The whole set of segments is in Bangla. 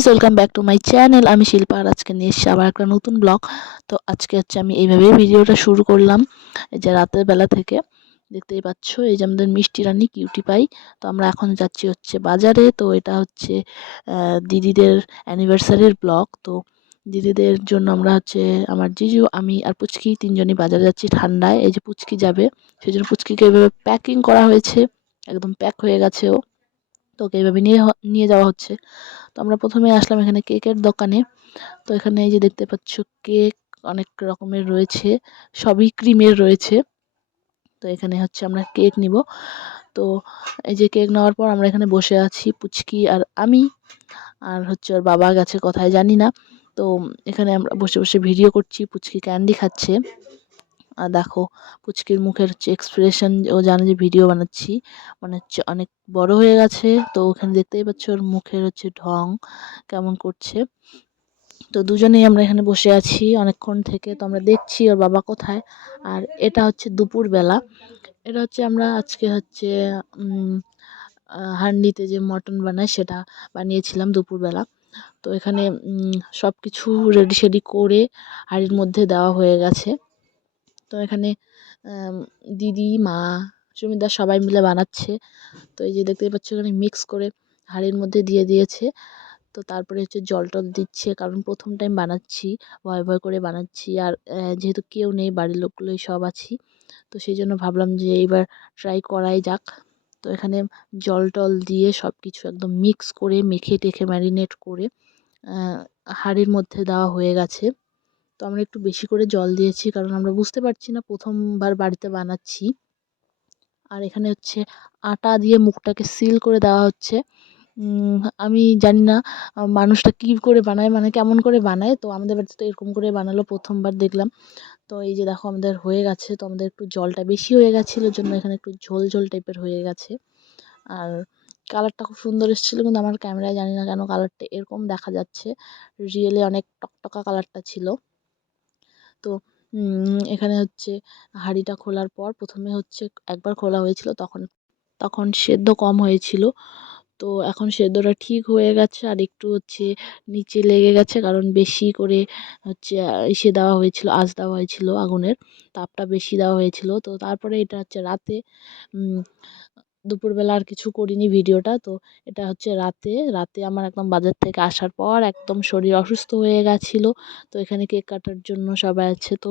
Guys welcome back to my channel আমি শিল্পা আর আজকে নিয়ে এসেছি আবার একটা নতুন ব্লগ তো আজকে হচ্ছে আমি এইভাবেই ভিডিওটা শুরু করলাম। এই যে রাতের বেলা থেকে, দেখতেই পাচ্ছ, এই যে আমাদের মিষ্টি রানী কিউটি পাই। তো আমরা এখন যাচ্ছি হচ্ছে বাজারে। তো এটা হচ্ছে দিদিদের অ্যানিভার্সারির ব্লগ তো দিদিদের জন্য আমরা হচ্ছে, আমার জিজু, আমি আর পুচকি তিনজনই বাজারে যাচ্ছি ঠান্ডায়। এই যে পুচকি যাবে সেই জন্য পুচকিকে এভাবে প্যাকিং করা হয়েছে। একদম প্যাক হয়ে গেছে ও। তো ওকে এইভাবে নিয়ে নিয়ে যাওয়া হচ্ছে। তো আমরা প্রথমে আসলাম এখানে কেকের দোকানে। তো এখানে এই যে দেখতে পাচ্ছ, কেক অনেক রকমের রয়েছে, সবই ক্রিমের রয়েছে। তো এখানে হচ্ছে আমরা কেক নিব। তো এই যে কেক নেওয়ার পর আমরা এখানে বসে আছি, পুচকি আর আমি। আর হচ্ছে ওর বাবা গেছে কোথায় জানি না। তো এখানে আমরা বসে বসে ভিডিও করছি, পুচকি ক্যান্ডি খাচ্ছে। দেখো, পুচকির মুখের হচ্ছে এক্সপ্রেশন ও জানে যে ভিডিও বানাচ্ছি। মানে হচ্ছে অনেক বড় হয়ে গেছে, তো ওখানে দেখতেই পাচ্ছ ওর মুখের হচ্ছে ঢং কেমন করছে। তো দুজনেই আমরা এখানে বসে আছি অনেকক্ষণ থেকে, তো আমরা দেখছি ওর বাবা কোথায়। আর এটা হচ্ছে দুপুরবেলা। এটা হচ্ছে আমরা আজকে হচ্ছে হান্ডিতে যে মটন বানায় সেটা বানিয়েছিলাম দুপুরবেলা। তো এখানে সব কিছু রেডি সেডি করে হাঁড়ির মধ্যে দেওয়া হয়ে গেছে। তো এখানে দিদি, মা সুমিতা সবাই মিলে বানাচ্ছে। তো এই যে দেখতেই পাচ্ছ এখানে মিক্স করে হাঁড়ির মধ্যে দিয়ে দিয়েছে। তো তারপরে হচ্ছে জল টল দিচ্ছে, কারণ প্রথম টাইম বানাচ্ছি, ভয় ভয় করে বানাচ্ছি। আর যেহেতু কেউ নেই, বাড়ির লোকগুলোই সব আছি। তো সেই জন্য ভাবলাম যে এইবার ট্রাই করাই যাক। তো এখানে জল টল দিয়ে সব কিছু একদম মিক্স করে মেখে টেখে ম্যারিনেট করে হাঁড়ির মধ্যে দেওয়া হয়ে গেছে। তো আমরা একটু বেশি করে জল দিয়েছি, কারণ আমরা বুঝতে পারছি না প্রথমবার বাড়িতে বানাচ্ছি। আর এখানে হচ্ছে আটা দিয়ে মুখটাকে সিল করে দেওয়া হচ্ছে। আমি জানি না মানুষটা কী করে বানায় মানে কেমন করে বানায়, তো আমাদের বাড়িতে তো এরকম করে বানালো প্রথমবার দেখলাম। তো এই যে দেখো আমাদের হয়ে গেছে, তো আমাদের একটু জলটা বেশি হয়ে গেছিল জন্য এখানে একটু ঝোল ঝোল টাইপের হয়ে গেছে। আর কালারটা খুব সুন্দর এসেছিল, কিন্তু আমার ক্যামেরায় জানি না কেন কালারটা এরকম দেখা যাচ্ছে। রিয়েলে অনেক টকটকা কালারটা ছিল। তো এখানে হচ্ছে হাঁড়িটা খোলার পর প্রথমে হচ্ছে একবার খোলা হয়েছিল, তখন তখন সেদ্ধ কম হয়েছিল। তো এখন সেদ্ধটা ঠিক হয়ে গেছে আর একটু হচ্ছে নিচে লেগে গেছে, কারণ বেশি করে হচ্ছে ইসে দেওয়া হয়েছিল, আঁচ দেওয়া হয়েছিল আগুনের, তাপটা বেশি দেওয়া হয়েছিল। তো তারপরে এটা হচ্ছে রাতে দুপুরবেলা আর কিছু করিনি ভিডিওটা। তো এটা হচ্ছে রাতে। রাতে আমার একদম বাজার থেকে আসার পর একদম শরীর অসুস্থ হয়ে গেছিল। তো এখানে কেক কাটার জন্য সবাই আছে। তো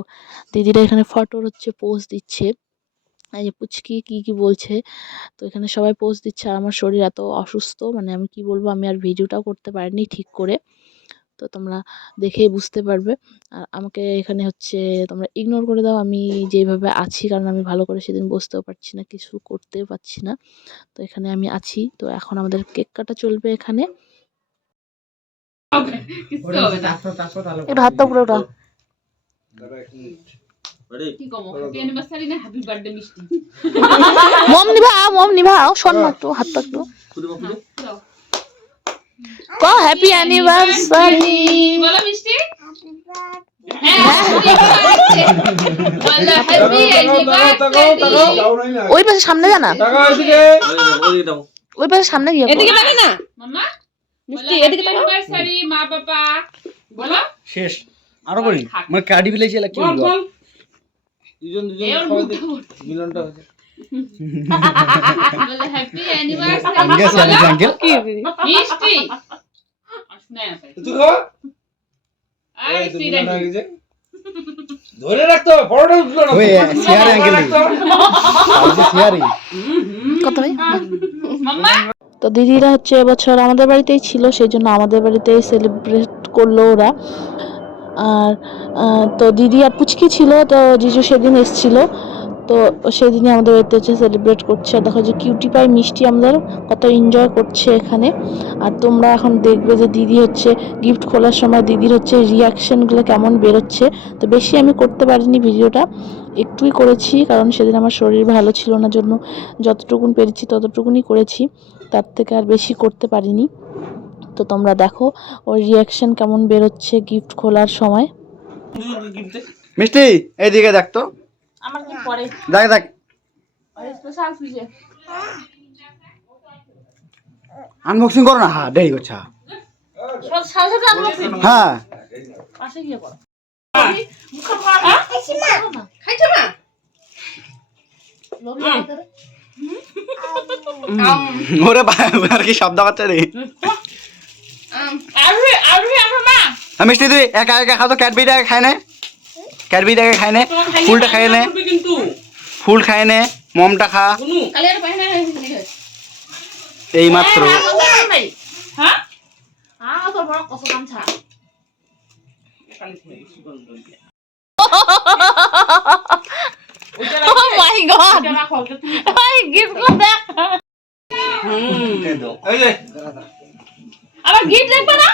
দিদিরা এখানে ফটোর হচ্ছে পোজ দিচ্ছে। এই যে পুচকি কি কি বলছে? তো এখানে সবাই পোজ দিচ্ছে। আর আমার শরীর এত অসুস্থ মানে আমি কি বলব? আমি আর ভিডিওটাও করতে পারিনি ঠিক করে। তো তোমরা দেখেই বুঝতে পারবে। আর আমাকে এখানে হচ্ছে তোমরা ইগনোর করে দাও আমি যেভাবে আছি কারণ আমি ভালো করে সেদিন বসতেও পারছি না কিছু করতেও পারছি না। তো এখানে আমি আছি তো এখন আমাদের কেক কাটা চলবে এখানে। হাতটা উপরে ওটা মম নিভা মম নিভা শোন না একটু হাতটা একটু। ক? হ্যাপি অ্যানিভার্সারি বলো মিষ্টি। হ্যাঁ happy birthday। বলো হ্যাপি অ্যানিভার্সারি ওই পাশে সামনে যা না। ওই পাশে সামনে গিয়ে এদিকে তাকা না? মাম্মা? মিষ্টি এদিকে হ্যাপি তাকা অ্যানিভার্সারি মা বাবা বলো। শেষ। আরও করি। মানে কার্ডি ভিলেজ এলা কি বলব? দুজন দুজন। মিলনটা হয়েছে। বলো হ্যাপি অ্যানিভার্সারি মিষ্টি ধরে রাখতে হবে উঠল না? ওই সিয়ারে আঙ্কেল কত ভাই? মাম্মা? তো দিদিরা হচ্ছে এবছর আমাদের বাড়িতেই ছিল সেই জন্য আমাদের বাড়িতেই সেলিব্রেট করল ওরা। আর তো দিদি আর পুচকি ছিল তো জিজু সেদিন এসছিল। তো সেদিনই আমাদের বাড়িতে হচ্ছে সেলিব্রেট করছে। আর দেখো যে কিউটি পাই মিষ্টি আমাদের কত এনজয় করছে এখানে। আর তোমরা এখন দেখবে যে দিদি হচ্ছে গিফট খোলার সময় দিদির হচ্ছে রিয়াকশনগুলো কেমন বেরোচ্ছে। তো বেশি আমি করতে পারিনি ভিডিওটা, একটুই করেছি কারণ সেদিন আমার শরীর ভালো ছিল না জন্য যতটুকুন পেরেছি ততটুকুনি করেছি, তার থেকে আর বেশি করতে পারিনি। তো তোমরা দেখো ওর রিয়াকশন কেমন বেরোচ্ছে গিফট খোলার সময়। মিষ্টি, এইদিকে দেখ তো। আমার কি পরে? দেখ দেখ। স্পেশাল ফ্রিজে আনবক্সিং করো না? হ্যাঁ দেরি করছে হ্যাঁ। হ্যাঁ পাশে গিয়ে করো খাইছো না ওরে আর কি শব্দ করছে রে? হ্যাঁ, মিষ্টি তুই একা একা খাও তো ক্যাডবেরিটাকে খায় নে? ক্যাডবেরিটাকে খায় নে ফুলটা খায় নে। ফুল খায় নে মমটা খা। এই মাত্র! ভাই গিফট দেখবে না।